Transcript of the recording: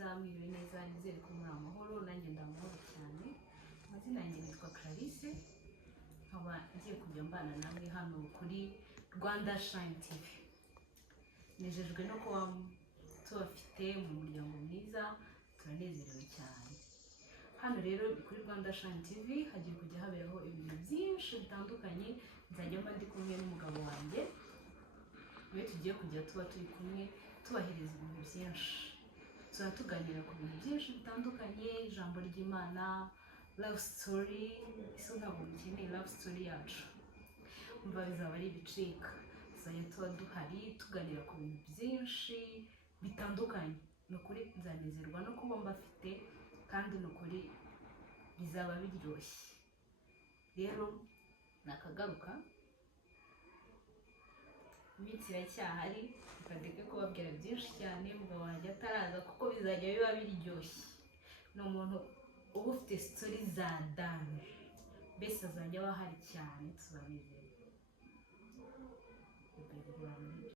neza mwiriwe neza nizere ko muri amahoro nanjye ndamahoro cyane. Amazina yanjye nitwa Clarisse, nkaba ngiye kujya mbana namwe hano kuri Rwanda Shine TV. Nejejwe no kuba tubafite mu muryango mwiza, turanezerewe cyane. Hano rero kuri Rwanda Shine TV hagiye kujya haberaho ibintu byinshi bitandukanye. Nzajya mba ndi kumwe n'umugabo wanjye, we tugiye kujya tuba turi kumwe tubahereza ibintu byinshi. Tuganira ku bintu byinshi bitandukanye, ijambo ry'Imana, love story. Ese ntabwo mukeneye love story yacu? Umva bizaba ari ibicika. Tuzajya tuba duhari tuganira ku bintu byinshi bitandukanye. Ni ukuri nzanezerwa no kuba mbafite, kandi ni ukuri bizaba biryoshye. Rero nakagaruka, iminsi iracyahari, ukadeke kubabwira byinshi cyane umugabo wanjye ataraza, kuko bizajya biba biryoshye. Ni umuntu uba ufite story za danje, mbese azajya aba ahari cyane, tuzabizera.